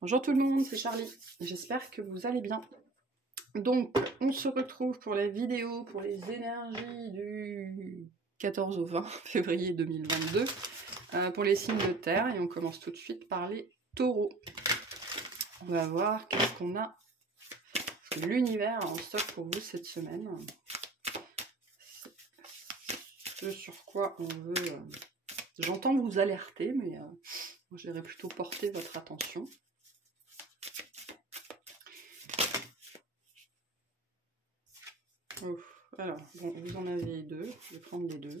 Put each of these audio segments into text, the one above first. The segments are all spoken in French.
Bonjour tout le monde, c'est Charlie. J'espère que vous allez bien. Donc, on se retrouve pour la vidéo pour les énergies du 14 au 20 février 2022 pour les signes de terre et on commence tout de suite par les taureaux. On va voir qu'est-ce qu'on a, l'univers a en stock pour vous cette semaine. Ce sur quoi on veut... J'entends vous alerter, mais je dirais plutôt porter votre attention. Alors, bon, vous en avez deux, je vais prendre les deux.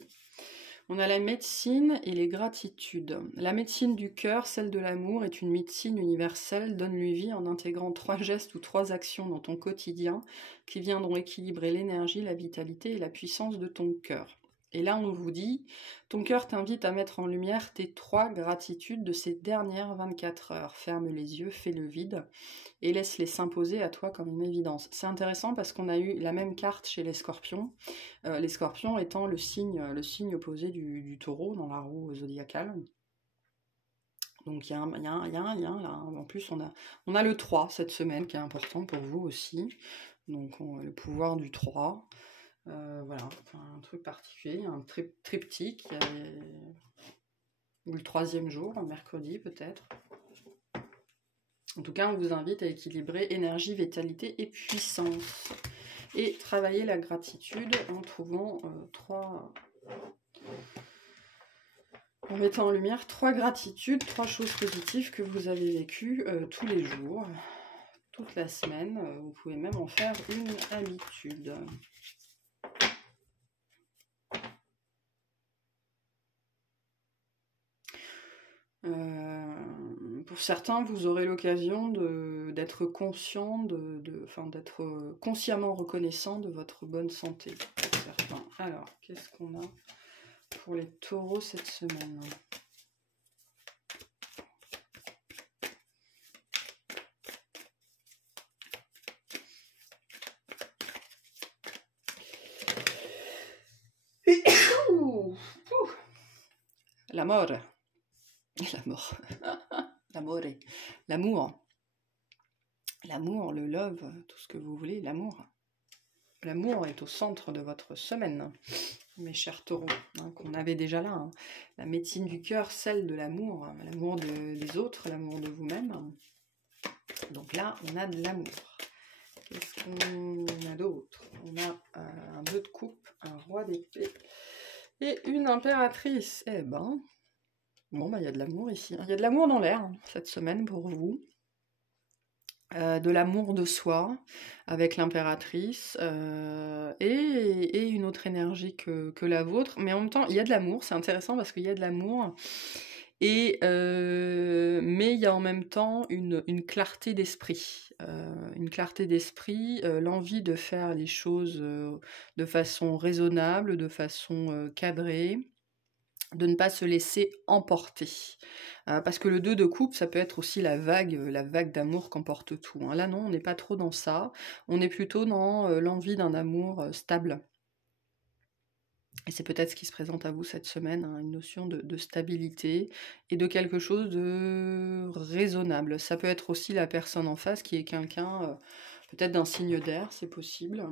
On a la médecine et les gratitudes. La médecine du cœur, celle de l'amour, est une médecine universelle. Donne-lui vie en intégrant 3 gestes ou 3 actions dans ton quotidien qui viendront équilibrer l'énergie, la vitalité et la puissance de ton cœur. Et là, on vous dit, ton cœur t'invite à mettre en lumière tes 3 gratitudes de ces dernières 24 heures. Ferme les yeux, fais le vide et laisse-les s'imposer à toi comme une évidence. C'est intéressant parce qu'on a eu la même carte chez les scorpions. Les scorpions étant le signe opposé du taureau dans la roue zodiacale. Donc il y a un lien là. En plus, on a le 3 cette semaine qui est important pour vous aussi. Donc le pouvoir du 3. Voilà, enfin, un truc particulier, un triptyque, ou le 3e jour, mercredi peut-être. En tout cas, on vous invite à équilibrer énergie, vitalité et puissance. Et travailler la gratitude en trouvant en mettant en lumière 3 gratitudes, 3 choses positives que vous avez vécues tous les jours, toute la semaine. Vous pouvez même en faire une habitude. Pour certains, vous aurez l'occasion d'être conscient, d'être consciemment reconnaissant de votre bonne santé. Pour certains. Alors, qu'est-ce qu'on a pour les taureaux cette semaine ? La mort. La mort. L'amore. L'amour. L'amour, le love, tout ce que vous voulez, l'amour. L'amour est au centre de votre semaine, mes chers taureaux, hein, qu'on avait déjà là. Hein. La médecine du cœur, celle de l'amour, l'amour des autres, l'amour de vous-même. Donc là, on a de l'amour. Qu'est-ce qu'on a d'autre? On a un 2 de coupe, un roi d'épée et une impératrice. Eh ben, bon, bah, y a de l'amour ici. Il y a de l'amour dans l'air cette semaine pour vous. De l'amour de soi avec l'impératrice et une autre énergie que la vôtre. Mais en même temps, il y a de l'amour. C'est intéressant parce qu'il y a de l'amour. Mais il y a en même temps une clarté d'esprit. L'envie de faire les choses de façon raisonnable, de façon cadrée, de ne pas se laisser emporter. Parce que le 2 de coupe, ça peut être aussi la vague d'amour qu'emporte tout. Hein. Là, non, on n'est pas trop dans ça. On est plutôt dans l'envie d'un amour stable. Et c'est peut-être ce qui se présente à vous cette semaine, hein, une notion de stabilité et de quelque chose de raisonnable. Ça peut être aussi la personne en face qui est quelqu'un, peut-être d'un signe d'air, c'est possible.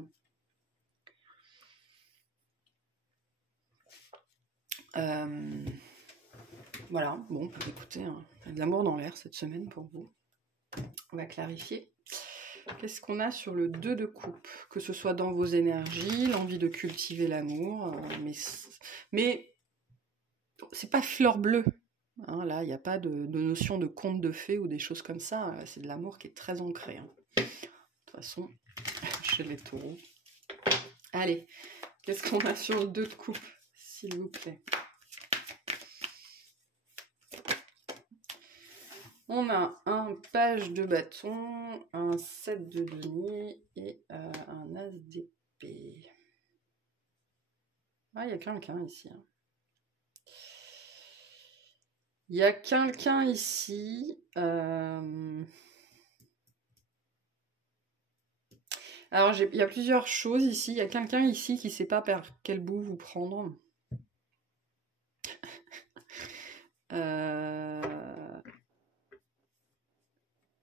Voilà, bon, écoutez, hein, il y a de l'amour dans l'air cette semaine pour vous. On va clarifier. Qu'est-ce qu'on a sur le 2 de coupe? Que ce soit dans vos énergies, l'envie de cultiver l'amour, mais c'est pas fleur bleue. Hein, là, il n'y a pas de notion de conte de fées ou des choses comme ça. C'est de l'amour qui est très ancré. Hein. De toute façon, chez les taureaux. Allez, qu'est-ce qu'on a sur le 2 de coupe, s'il vous plaît? On a un page de bâton, un 7 de denier et un as d'épée. Ah, il y a quelqu'un ici. Hein. Il y a quelqu'un ici. Alors, il y a plusieurs choses ici. Il y a quelqu'un ici qui ne sait pas par quel bout vous prendre.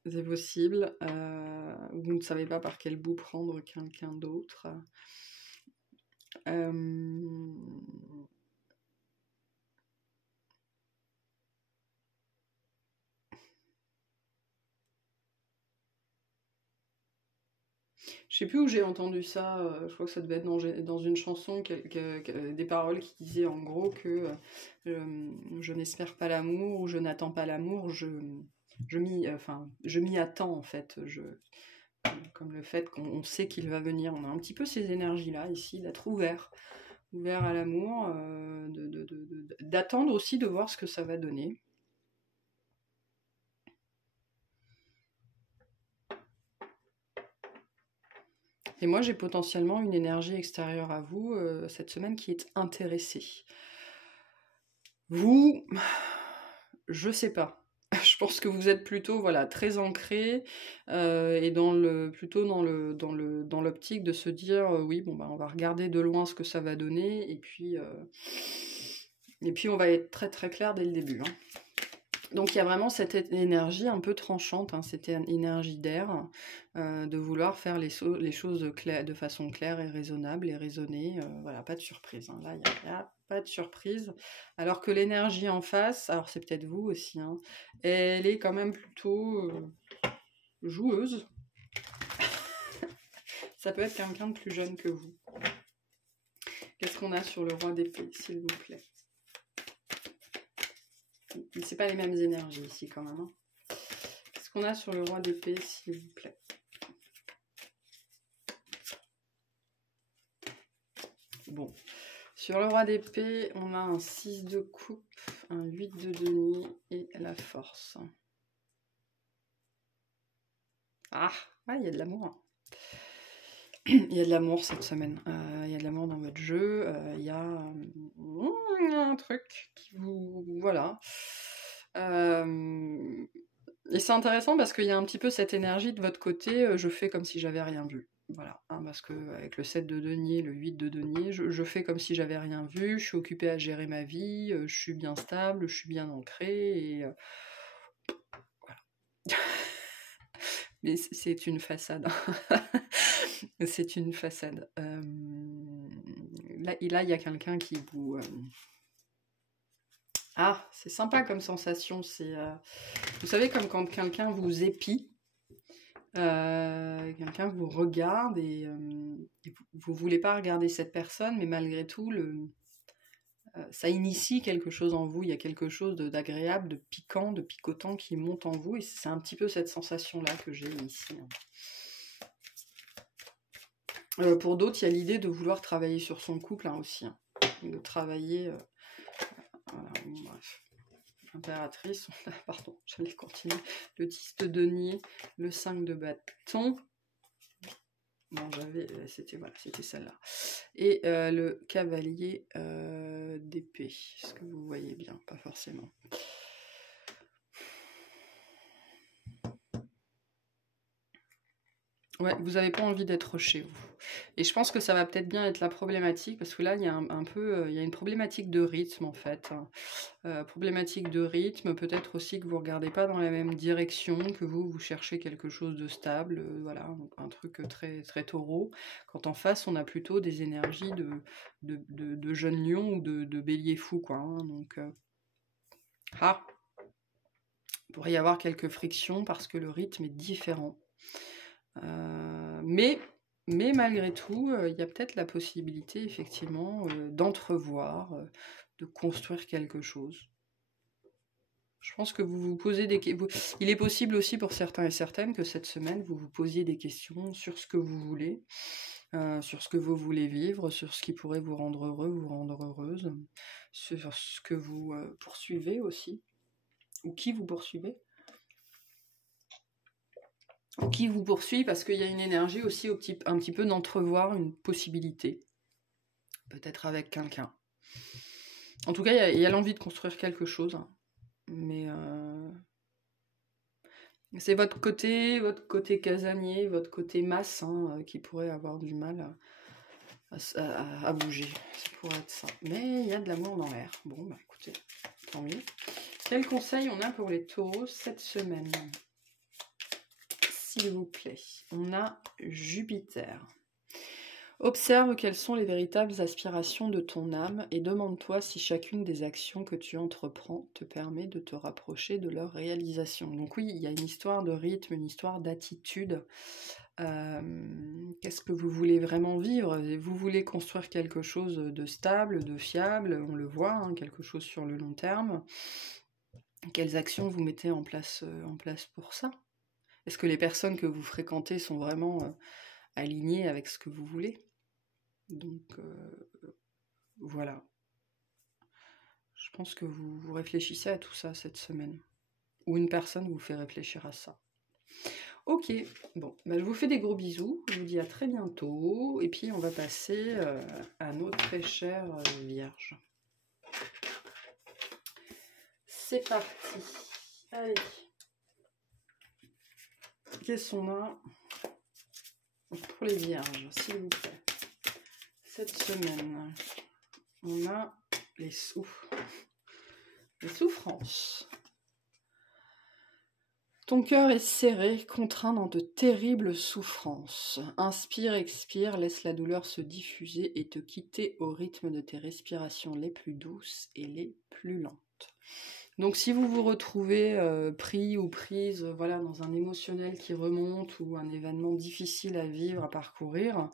C'est possible. Vous ne savez pas par quel bout prendre quelqu'un d'autre. Je sais plus où j'ai entendu ça, je crois que ça devait être dans une chanson, des paroles qui disaient en gros que je n'espère pas l'amour ou je n'attends pas l'amour, je m'y attends en fait. Comme le fait qu'on sait qu'il va venir. On a un petit peu ces énergies-là ici, d'être ouvert à l'amour, d'attendre aussi de voir ce que ça va donner. Et moi, j'ai potentiellement une énergie extérieure à vous cette semaine qui est intéressée. Vous, je sais pas. Je pense que vous êtes plutôt voilà, très ancré et plutôt dans l'optique de se dire oui, bon, bah, on va regarder de loin ce que ça va donner et puis on va être très très clair dès le début. Hein. Donc il y a vraiment cette énergie un peu tranchante, hein, cette énergie d'air, de vouloir faire les choses de façon claire et raisonnable et raisonnée. Voilà, pas de surprise. Hein. Là, il n'y a pas de surprise. Alors que l'énergie en face, alors c'est peut-être vous aussi, hein, elle est quand même plutôt joueuse. Ça peut être quelqu'un de plus jeune que vous. Qu'est-ce qu'on a sur le roi d'épée, s'il vous plaît? C'est pas les mêmes énergies ici quand même. Hein. Qu'est-ce qu'on a sur le roi d'épée, s'il vous plaît? Bon. Sur le roi d'épée, on a un 6 de coupe, un 8 de denier et la force. Ah, il y a de l'amour. Il y a de l'amour cette semaine. Il y a de l'amour dans votre jeu. Il y a un truc qui vous... Voilà. Et c'est intéressant parce qu'il y a un petit peu cette énergie de votre côté. Je fais comme si j'avais rien vu. Voilà. Hein, parce que avec le 7 de denier, le 8 de denier, je fais comme si j'avais rien vu. Je suis occupée à gérer ma vie. Je suis bien stable. Je suis bien ancrée. Et... voilà. Mais c'est une façade. C'est une façade. Là, il y a quelqu'un qui vous... Ah, c'est sympa comme sensation. Vous savez, comme quand quelqu'un vous épie, quelqu'un vous regarde et vous ne voulez pas regarder cette personne, mais malgré tout, ça initie quelque chose en vous. Il y a quelque chose d'agréable, de piquant, de picotant qui monte en vous. Et c'est un petit peu cette sensation-là que j'ai ici. Pour d'autres, il y a l'idée de vouloir travailler sur son couple hein, aussi. Hein, de travailler... voilà, bref. Impératrice, pardon, j'allais continuer. Le 10 de denier, le 5 de bâton. Bon, c'était celle-là. Et le cavalier d'épée. Est-ce que vous voyez bien? Pas forcément. Ouais, vous n'avez pas envie d'être chez vous. Et je pense que ça va peut-être bien être la problématique, parce que là, il y a il y a une problématique de rythme, en fait. Problématique de rythme, peut-être aussi que vous ne regardez pas dans la même direction, que vous cherchez quelque chose de stable, voilà, un truc très, très taureau. Quand en face, on a plutôt des énergies de jeune lion ou de bélier fou, quoi. Hein, donc, il pourrait y avoir quelques frictions parce que le rythme est différent. Mais malgré tout, il y a peut-être la possibilité, effectivement, d'entrevoir, de construire quelque chose. Je pense que vous vous posez des questions. Il est possible aussi pour certains et certaines que cette semaine, vous vous posiez des questions sur ce que vous voulez, sur ce que vous voulez vivre, sur ce qui pourrait vous rendre heureux, vous rendre heureuse, sur ce que vous poursuivez aussi, ou qui vous poursuivez. Qui vous poursuit parce qu'il y a une énergie aussi un petit peu d'entrevoir une possibilité, peut-être avec quelqu'un. En tout cas, il y a l'envie de construire quelque chose, hein. Mais c'est votre côté casanier, votre côté masse, hein, qui pourrait avoir du mal à bouger. Ça pourrait être ça. Mais il y a de l'amour dans l'air. Bon, bah écoutez, tant mieux. Quel conseil on a pour les taureaux cette semaine ? s'il vous plaît. On a Jupiter. Observe quelles sont les véritables aspirations de ton âme et demande-toi si chacune des actions que tu entreprends te permet de te rapprocher de leur réalisation. Donc oui, il y a une histoire de rythme, une histoire d'attitude. Qu'est-ce que vous voulez vraiment vivre? Vous voulez construire quelque chose de stable, de fiable, on le voit, hein, quelque chose sur le long terme. Quelles actions vous mettez en place pour ça? Est-ce que les personnes que vous fréquentez sont vraiment alignées avec ce que vous voulez? Donc voilà. Je pense que vous réfléchissez à tout ça cette semaine. Ou une personne vous fait réfléchir à ça. Ok, bon, bah, je vous fais des gros bisous. Je vous dis à très bientôt. Et puis on va passer à nos très chères vierges. C'est parti. Allez. Qu'est-ce qu'on a pour les vierges, s'il vous plaît? Cette semaine, on a les souffrances. Ton cœur est serré, contraint dans de terribles souffrances. Inspire, expire, laisse la douleur se diffuser et te quitter au rythme de tes respirations les plus douces et les plus lentes. Donc si vous vous retrouvez pris ou prise voilà, dans un émotionnel qui remonte ou un événement difficile à vivre, à parcourir,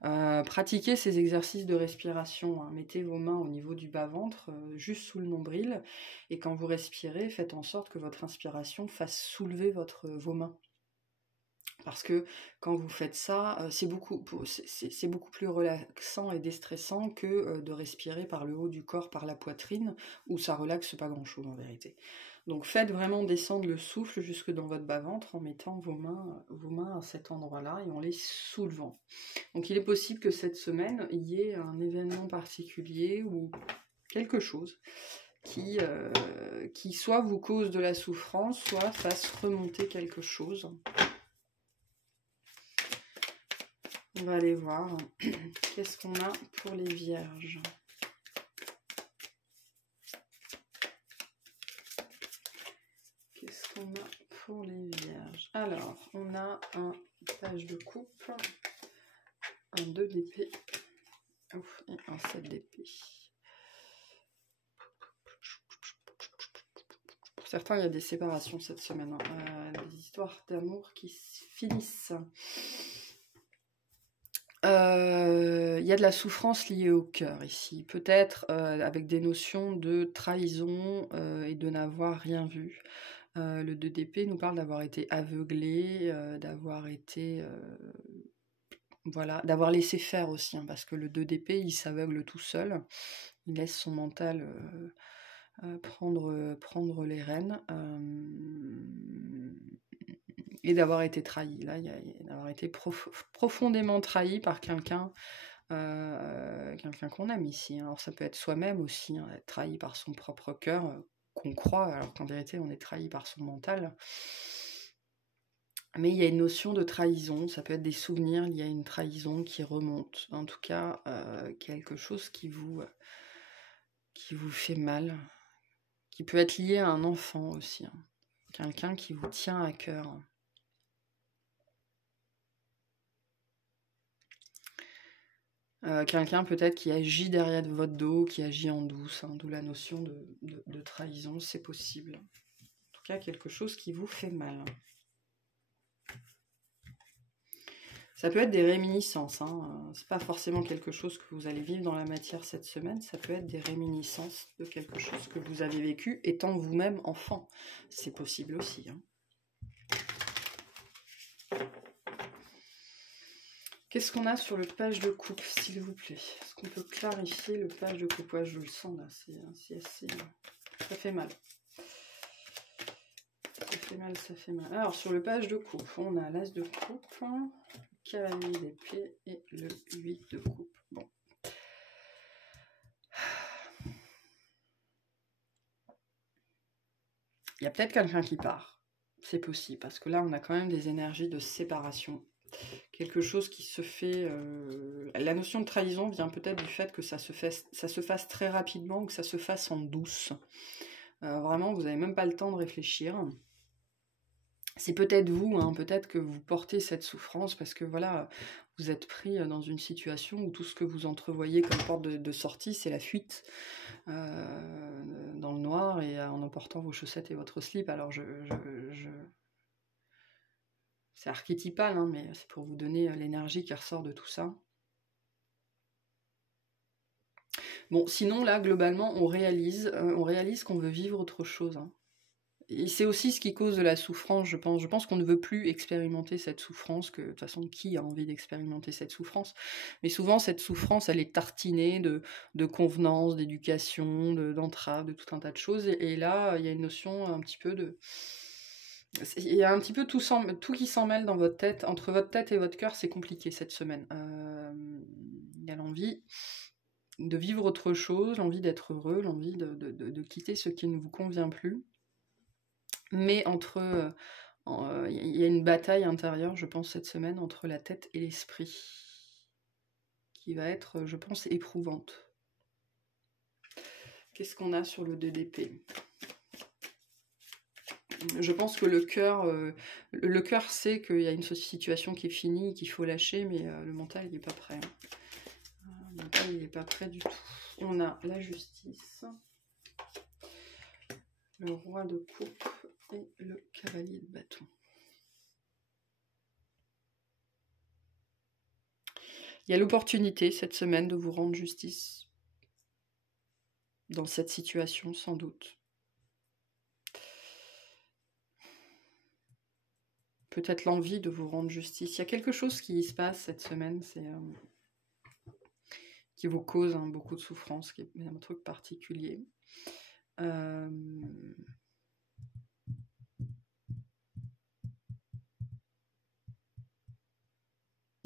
pratiquez ces exercices de respiration. Hein. Mettez vos mains au niveau du bas-ventre, juste sous le nombril, et quand vous respirez, faites en sorte que votre inspiration fasse soulever vos mains. Parce que quand vous faites ça, c'est beaucoup plus relaxant et déstressant que de respirer par le haut du corps, par la poitrine, où ça relaxe pas grand-chose en vérité. Donc faites vraiment descendre le souffle jusque dans votre bas-ventre en mettant vos mains à cet endroit-là et en les soulevant. Donc il est possible que cette semaine, il y ait un événement particulier ou quelque chose qui soit vous cause de la souffrance, soit fasse remonter quelque chose. On va aller voir qu'est-ce qu'on a pour les vierges. Qu'est-ce qu'on a pour les vierges? Alors, on a un page de coupe, un 2 d'épée et un 7 d'épée. Pour certains, il y a des séparations cette semaine, hein. Des histoires d'amour qui finissent. Il y a de la souffrance liée au cœur ici, peut-être avec des notions de trahison et de n'avoir rien vu. Le 2 d'épée nous parle d'avoir été aveuglé, d'avoir été... voilà, d'avoir laissé faire aussi, hein, parce que le 2 d'épée, il s'aveugle tout seul, il laisse son mental prendre les rênes. Et d'avoir été trahi. Là, d'avoir été profondément trahi par quelqu'un qu'on aime ici. Alors ça peut être soi-même aussi, hein, être trahi par son propre cœur, qu'on croit, alors qu'en vérité on est trahi par son mental. Mais il y a une notion de trahison, ça peut être des souvenirs, il y a une trahison qui remonte. En tout cas, quelque chose qui vous fait mal, qui peut être lié à un enfant aussi. Hein. Quelqu'un qui vous tient à cœur. Quelqu'un peut-être qui agit derrière votre dos, qui agit en douce, hein, d'où la notion de trahison, c'est possible. En tout cas, quelque chose qui vous fait mal. Ça peut être des réminiscences, hein. C'est pas forcément quelque chose que vous allez vivre dans la matière cette semaine, ça peut être des réminiscences de quelque chose que vous avez vécu étant vous-même enfant. C'est possible aussi, hein. Qu'est-ce qu'on a sur le page de coupe, s'il vous plaît? Est-ce qu'on peut clarifier le page de coupe? Ouais, je le sens là, c'est assez... Ça fait mal. Ça fait mal. Alors, sur le page de coupe, on a l'as de coupe, le cavalier d'épée et le 8 de coupe. Bon. Il y a peut-être quelqu'un qui part. C'est possible, parce que là, on a quand même des énergies de séparation. Quelque chose qui se fait... La notion de trahison vient peut-être du fait que ça se fasse très rapidement ou que ça se fasse en douce. Vraiment, vous n'avez même pas le temps de réfléchir. C'est peut-être vous, hein, peut-être que vous portez cette souffrance parce que voilà, vous êtes pris dans une situation où tout ce que vous entrevoyez comme porte de sortie, c'est la fuite dans le noir et en emportant vos chaussettes et votre slip. Alors c'est archétypal, hein, mais c'est pour vous donner l'énergie qui ressort de tout ça. Bon, sinon là, globalement, on réalise qu'on veut vivre autre chose, hein. Et c'est aussi ce qui cause de la souffrance, je pense. Je pense qu'on ne veut plus expérimenter cette souffrance, que de toute façon, qui a envie d'expérimenter cette souffrance? Mais souvent, cette souffrance, elle est tartinée de convenance, d'éducation, d'entrave, de tout un tas de choses. Et là, il y a une notion un petit peu de... Il y a un petit peu tout qui s'en mêle dans votre tête. Entre votre tête et votre cœur, c'est compliqué cette semaine. Il y a l'envie de vivre autre chose, l'envie d'être heureux, l'envie de quitter ce qui ne vous convient plus. Mais il y a une bataille intérieure, je pense, cette semaine, entre la tête et l'esprit, qui va être, je pense, éprouvante. Qu'est-ce qu'on a sur le 2 d'épée? Je pense que le cœur sait qu'il y a une situation qui est finie, qu'il faut lâcher, mais le mental, il n'est pas prêt. Le mental, il n'est pas prêt du tout. On a la justice, le roi de coupe et le cavalier de bâton. Il y a l'opportunité cette semaine de vous rendre justice dans cette situation, sans doute. Peut-être l'envie de vous rendre justice. Il y a quelque chose qui se passe cette semaine, qui vous cause beaucoup de souffrance, qui est un truc particulier.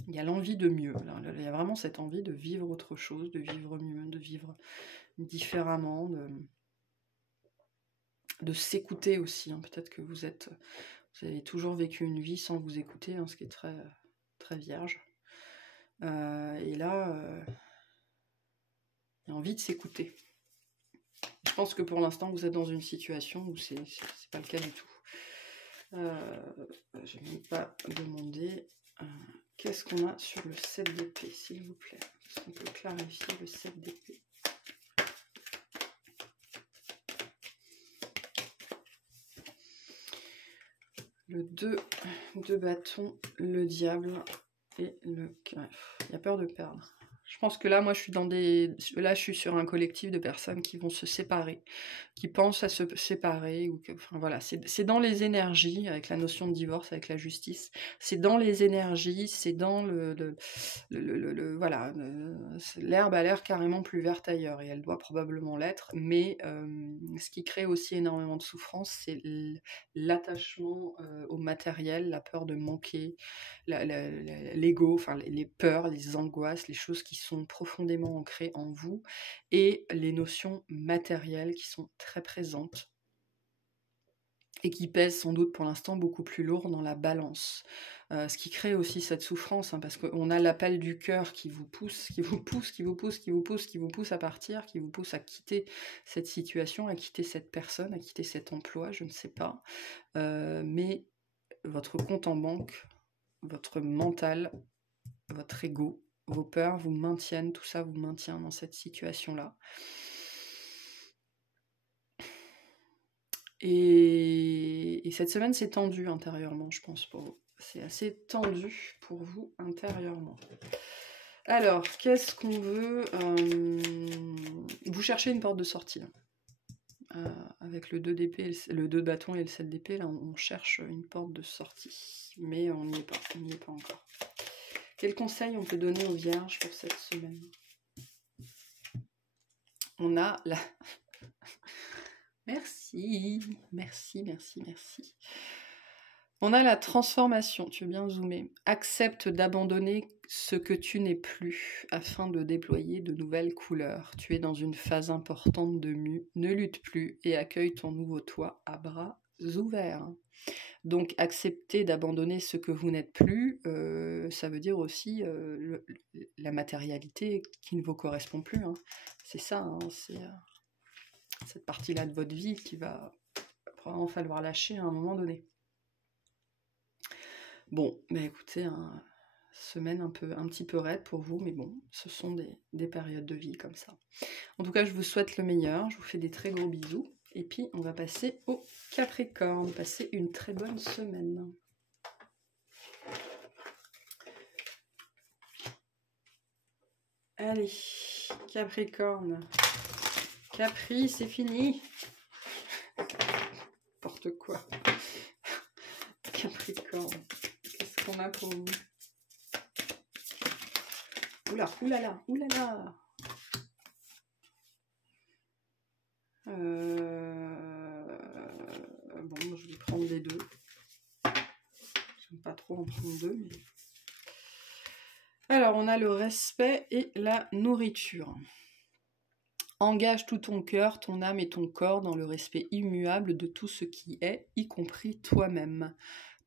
Il y a l'envie de mieux. Il y a vraiment cette envie de vivre autre chose, de vivre mieux, de vivre différemment, de s'écouter aussi. Peut-être que vous avez toujours vécu une vie sans vous écouter, ce qui est très, très vierge. Et là, il y a envie de s'écouter. Je pense que pour l'instant, vous êtes dans une situation où c'est pas le cas du tout. Je n'ai pas demandé... Qu'est-ce qu'on a sur le 7 d'épée, s'il vous plaît? Est-ce qu'on peut clarifier le 7 d'épée? Le 2 de bâton, le diable et le... Il y a peur de perdre. Je pense que là, moi, je suis sur un collectif de personnes qui vont se séparer, qui pensent à se séparer, enfin voilà, c'est dans les énergies, avec la notion de divorce, avec la justice, c'est dans les énergies, c'est dans voilà, l'herbe a l'air carrément plus verte ailleurs, et elle doit probablement l'être, mais ce qui crée aussi énormément de souffrance, c'est l'attachement au matériel, la peur de manquer, l'ego, enfin les peurs, les angoisses, les choses qui sont profondément ancrées en vous, et les notions matérielles qui sont très présentes et qui pèsent sans doute pour l'instant beaucoup plus lourd dans la balance. Ce qui crée aussi cette souffrance, parce qu'on a l'appel du cœur qui vous pousse, qui vous pousse à partir, qui vous pousse à quitter cette situation, à quitter cette personne, à quitter cet emploi, je ne sais pas. Mais votre compte en banque, votre mental, votre ego, vos peurs vous maintiennent, tout ça vous maintient dans cette situation-là. Et cette semaine, c'est tendu intérieurement, je pense, pour vous. C'est assez tendu pour vous intérieurement. Alors, qu'est-ce qu'on veut Vous cherchez une porte de sortie, là. Avec le 2 d'épée, le 2 de bâton et le 7 d'épée, là, on cherche une porte de sortie. Mais on n'y est pas encore. Quel conseil on peut donner aux vierges pour cette semaine? On a la... Merci. On a la transformation, tu veux bien zoomer. Accepte d'abandonner ce que tu n'es plus afin de déployer de nouvelles couleurs. Tu es dans une phase importante de mue, ne lutte plus et accueille ton nouveau toi à bras ouverts. Donc accepter d'abandonner ce que vous n'êtes plus, ça veut dire aussi la matérialité qui ne vous correspond plus. C'est ça, c'est cette partie-là de votre vie qui va probablement falloir lâcher à un moment donné. Bon, mais écoutez, hein, semaine un petit peu raide pour vous, mais bon, ce sont des périodes de vie comme ça. En tout cas, je vous souhaite le meilleur, je vous fais des très gros bisous, et puis on va passer au Capricorne. Passez une très bonne semaine. Allez, Capricorne. Capri, c'est fini. N'importe quoi. Capricorne. Qu'est-ce qu'on a pour vous? Oula, oulala, oulala. Bon, je vais prendre les deux. J'aime pas trop en prendre deux, mais... Alors, on a le respect et la nourriture. Engage tout ton cœur, ton âme et ton corps dans le respect immuable de tout ce qui est, y compris toi-même.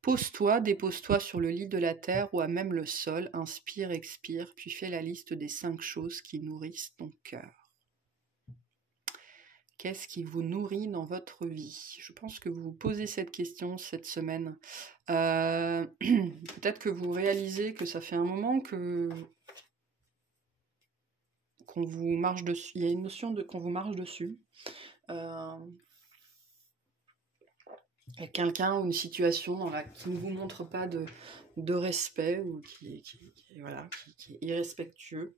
Pose-toi, dépose-toi sur le lit de la terre ou à même le sol, inspire, expire, puis fais la liste des 5 choses qui nourrissent ton cœur. Qu'est-ce qui vous nourrit dans votre vie? Je pense que vous vous posez cette question cette semaine. Peut-être que vous réalisez que ça fait un moment qu'on vous marche dessus. Il y a une notion de qu'on vous marche dessus. Il y a quelqu'un ou une situation qui ne vous montre pas de respect ou qui est irrespectueux.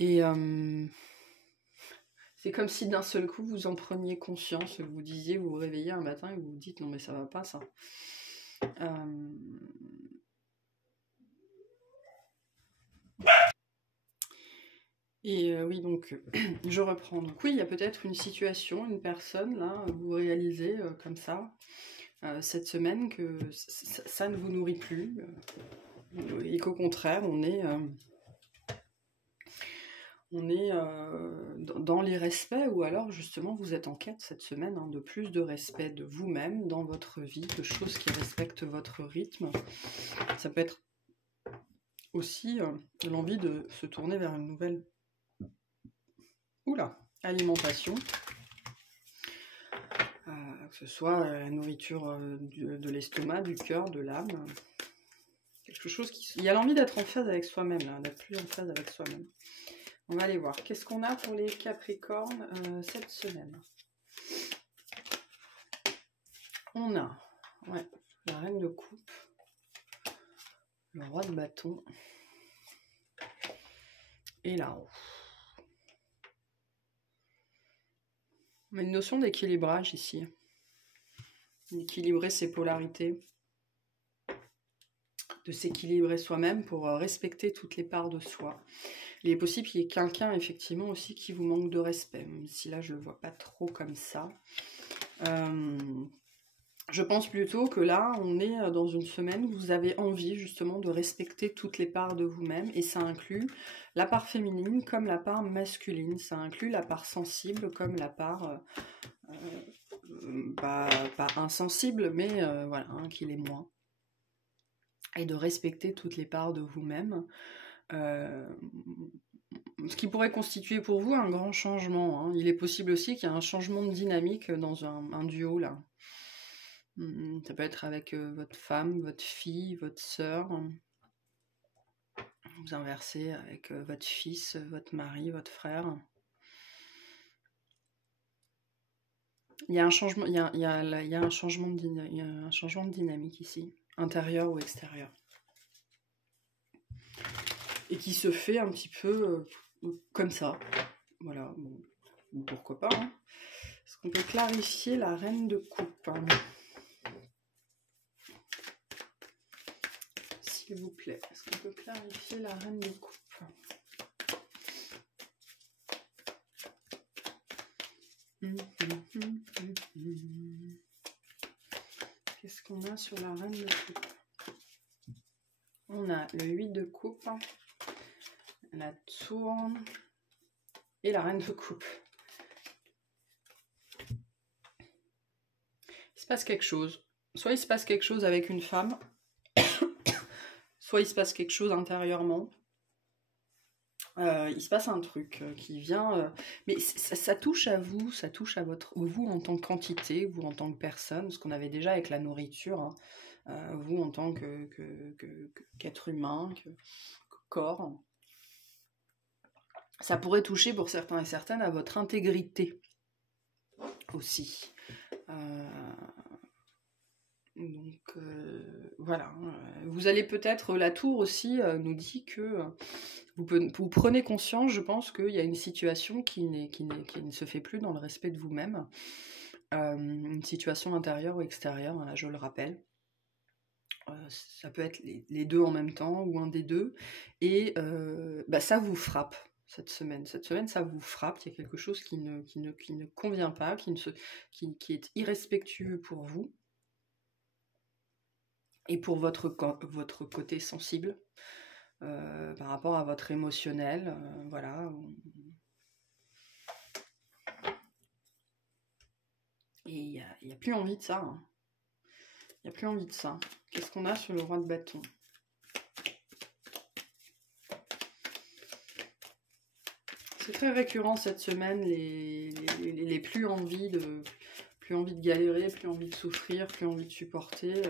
C'est comme si d'un seul coup vous en preniez conscience, vous disiez, vous vous réveillez un matin et vous vous dites non mais ça va pas ça. Oui, donc je reprends. Donc oui, il y a peut-être une situation, une personne, là, vous réalisez comme ça, cette semaine, que ça ne vous nourrit plus, et qu'au contraire, on est dans l'irrespect, ou alors justement vous êtes en quête cette semaine de plus de respect de vous-même dans votre vie, de choses qui respectent votre rythme. Ça peut être aussi l'envie de se tourner vers une nouvelle alimentation, que ce soit la nourriture de l'estomac, du cœur, de l'âme, quelque chose il y a l'envie d'être en phase avec soi-même, d'être plus en phase avec soi-même. On va aller voir. Qu'est-ce qu'on a pour les Capricornes cette semaine? On a la reine de coupe, le roi de bâton et la roue. On a une notion d'équilibrage ici. D'équilibrer ses polarités, de s'équilibrer soi-même pour respecter toutes les parts de soi. Il est possible qu'il y ait quelqu'un, effectivement, aussi qui vous manque de respect, même si là, je ne le vois pas trop comme ça. Je pense plutôt que là, on est dans une semaine où vous avez envie, justement, de respecter toutes les parts de vous-même, et ça inclut la part féminine comme la part masculine. Ça inclut la part sensible comme la part... pas insensible, mais qui l'est moins. Et de respecter toutes les parts de vous-même. Ce qui pourrait constituer pour vous un grand changement. Il est possible aussi qu'il y ait un changement de dynamique dans un duo, là. Ça peut être avec votre femme, votre fille, votre sœur. Vous inversez avec votre fils, votre mari, votre frère. Il y a un changement, il y a un changement de dynamique ici, intérieur ou extérieur. Et qui se fait un petit peu comme ça. Voilà, bon, pourquoi pas. Est-ce qu'on peut clarifier la reine de coupe, s'il vous plaît? Est-ce qu'on peut clarifier la reine de coupe? Qu'est-ce qu'on a sur la reine de coupe? On a le 8 de coupe, la tour et la reine de coupe. Il se passe quelque chose. Soit il se passe quelque chose avec une femme, soit il se passe quelque chose intérieurement. Il se passe un truc qui vient, mais ça touche à vous, ça touche à vous en tant qu'entité, vous en tant que personne, ce qu'on avait déjà avec la nourriture, hein, vous en tant qu'être humain, que corps. Ça pourrait toucher pour certains et certaines à votre intégrité aussi. Donc voilà, vous allez peut-être, la tour aussi nous dit que vous prenez conscience, je pense, qu'il y a une situation qui ne se fait plus dans le respect de vous-même, une situation intérieure ou extérieure, voilà, je le rappelle. Ça peut être les deux en même temps, ou un des deux, et ça vous frappe cette semaine. Cette semaine, ça vous frappe, il y a quelque chose qui ne convient pas, qui est irrespectueux pour vous, et pour votre côté sensible, par rapport à votre émotionnel, voilà. Et il n'y a plus envie de ça. Hein. Il n'y a plus envie de ça. Qu'est-ce qu'on a sur le roi de bâton? C'est très récurrent cette semaine, les plus envie de galérer, plus envie de souffrir, plus envie de supporter.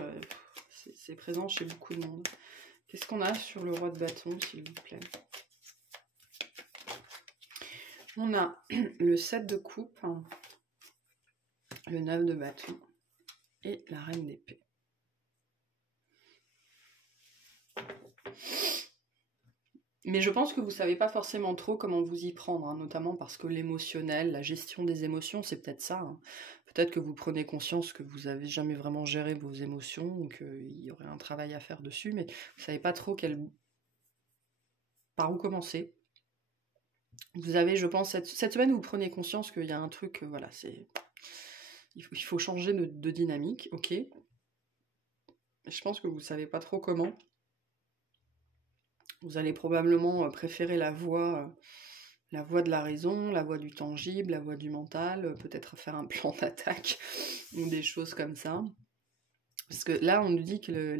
C'est présent chez beaucoup de monde. Qu'est-ce qu'on a sur le roi de bâton, s'il vous plaît? On a le 7 de coupe, le 9 de bâton et la reine d'épée. Mais je pense que vous ne savez pas forcément trop comment vous y prendre, hein, notamment parce que l'émotionnel, la gestion des émotions, c'est peut-être ça. Hein. Peut-être que vous prenez conscience que vous n'avez jamais vraiment géré vos émotions, ou qu'il y aurait un travail à faire dessus, mais vous ne savez pas trop par où commencer. Vous avez, je pense, cette semaine, vous prenez conscience qu'il y a un truc, voilà, il faut changer de dynamique, ok. Je pense que vous ne savez pas trop comment. Vous allez probablement préférer la voie de la raison, la voie du tangible, la voie du mental, peut-être faire un plan d'attaque ou des choses comme ça. Parce que là, on nous dit que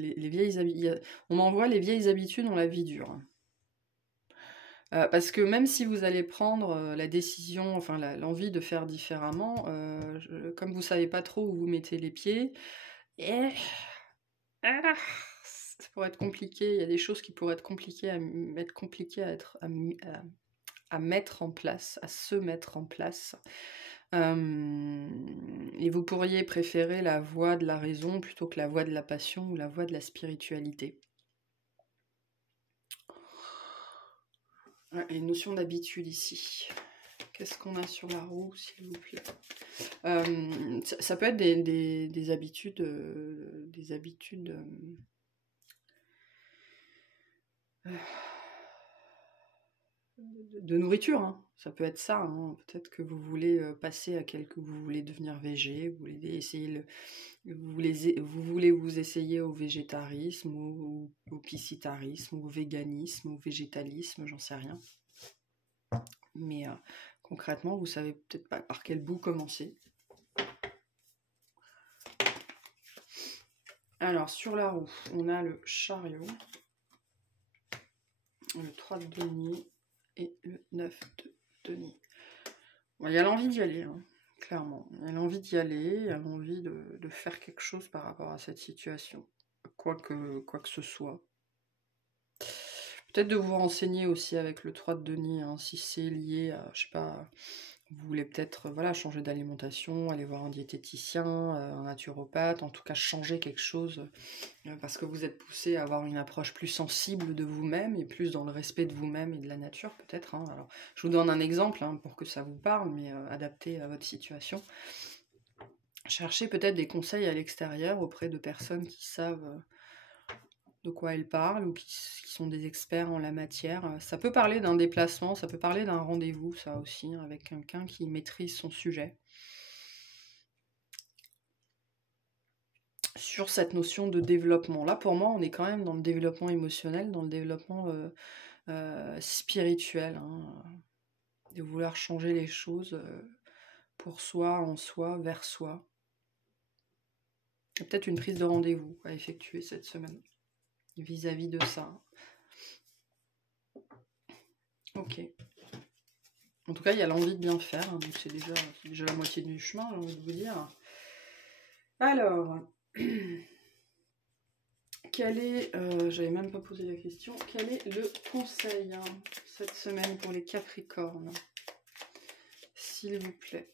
on envoie les vieilles habitudes dans la vie dure. Parce que même si vous allez prendre la décision, enfin l'envie de faire différemment, comme vous savez pas trop où vous mettez les pieds, ça pourrait être compliqué. Il y a des choses qui pourraient être compliquées à mettre en place, à se mettre en place. Et vous pourriez préférer la voie de la raison plutôt que la voie de la passion ou la voie de la spiritualité. Et une notion d'habitude ici. Qu'est-ce qu'on a sur la roue, s'il vous plaît? Ça peut être des habitudes, de nourriture, hein. Ça peut être ça, hein. Peut-être que vous voulez passer à vous voulez devenir végé, vous voulez essayer vous voulez vous essayer au végétarisme, au piscitarisme, au véganisme, au végétalisme, j'en sais rien. Mais concrètement, vous savez peut-être pas par quel bout commencer. Alors, sur la roue, on a le chariot, le 3 de denier et le 9 de denier. Bon, il y a l'envie d'y aller, hein, clairement. Il y a l'envie d'y aller, il y a l'envie de faire quelque chose par rapport à cette situation, quoi que ce soit. Peut-être de vous renseigner aussi avec le 3 de denier, hein, si c'est lié à, je sais pas, vous voulez peut-être changer d'alimentation, aller voir un diététicien, un naturopathe, en tout cas changer quelque chose, parce que vous êtes poussé à avoir une approche plus sensible de vous-même et plus dans le respect de vous-même et de la nature peut-être. Hein. Alors, je vous donne un exemple pour que ça vous parle, mais adapté à votre situation. Cherchez peut-être des conseils à l'extérieur auprès de personnes qui savent de quoi elles parlent ou qui sont des experts en la matière. Ça peut parler d'un déplacement, ça peut parler d'un rendez-vous, ça aussi, avec quelqu'un qui maîtrise son sujet. Sur cette notion de développement. Là, pour moi, on est quand même dans le développement émotionnel, dans le développement spirituel, hein, de vouloir changer les choses pour soi, en soi, vers soi. Il y a peut-être une prise de rendez-vous à effectuer cette semaine vis-à-vis de ça. Ok. En tout cas, il y a l'envie de bien faire, hein, donc c'est déjà la moitié du chemin, j'ai envie de vous dire. Alors, quel est, j'avais même pas posé la question, quel est le conseil hein, cette semaine pour les Capricornes, s'il vous plaît?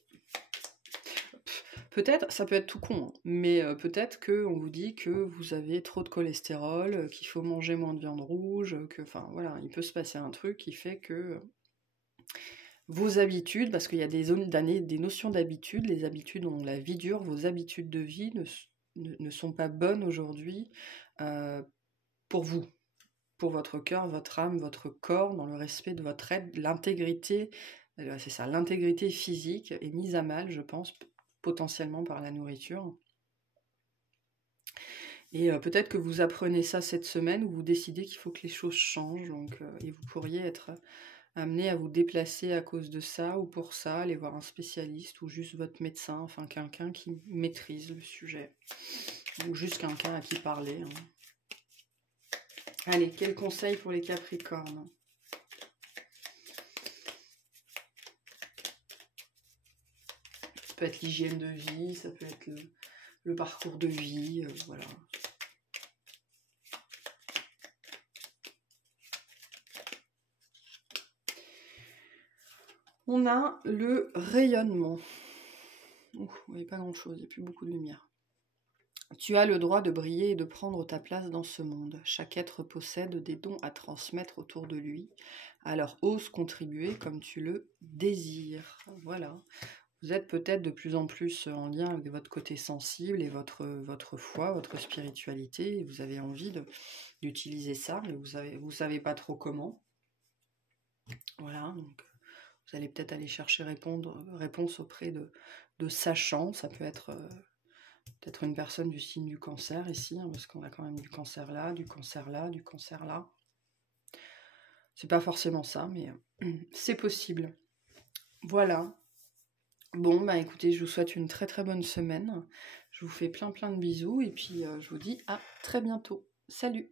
Peut-être, ça peut être tout con, hein, mais peut-être qu'on vous dit que vous avez trop de cholestérol, qu'il faut manger moins de viande rouge, que, enfin voilà, il peut se passer un truc qui fait que vos habitudes, parce qu'il y a des notions d'habitude, les habitudes ont la vie dure, vos habitudes de vie ne sont pas bonnes aujourd'hui pour vous, pour votre cœur, votre âme, votre corps, dans le respect de votre être, l'intégrité, c'est ça, l'intégrité physique est mise à mal, je pense, potentiellement par la nourriture. Et peut-être que vous apprenez ça cette semaine, ou vous décidez qu'il faut que les choses changent, donc, et vous pourriez être amené à vous déplacer à cause de ça, ou pour ça, aller voir un spécialiste, ou juste votre médecin, enfin quelqu'un qui maîtrise le sujet, ou juste quelqu'un à qui parler. Hein. Allez, quel conseil pour les Capricornes? Ça peut être l'hygiène de vie, ça peut être le parcours de vie, voilà. On a le rayonnement. Ouh, vous voyez pas grand-chose, il n'y a plus beaucoup de lumière. Tu as le droit de briller et de prendre ta place dans ce monde. Chaque être possède des dons à transmettre autour de lui. Alors ose contribuer comme tu le désires. Voilà. Vous êtes peut-être de plus en plus en lien avec votre côté sensible et votre foi, votre spiritualité. Et vous avez envie d'utiliser ça, mais vous savez pas trop comment. Voilà, donc vous allez peut-être aller chercher réponse auprès de sachants. Ça peut être peut-être une personne du signe du cancer ici, hein, parce qu'on a quand même du cancer là, du cancer là, du cancer là. C'est pas forcément ça, mais c'est possible. Voilà. Bon, bah écoutez, je vous souhaite une très très bonne semaine. Je vous fais plein de bisous et puis je vous dis à très bientôt. Salut!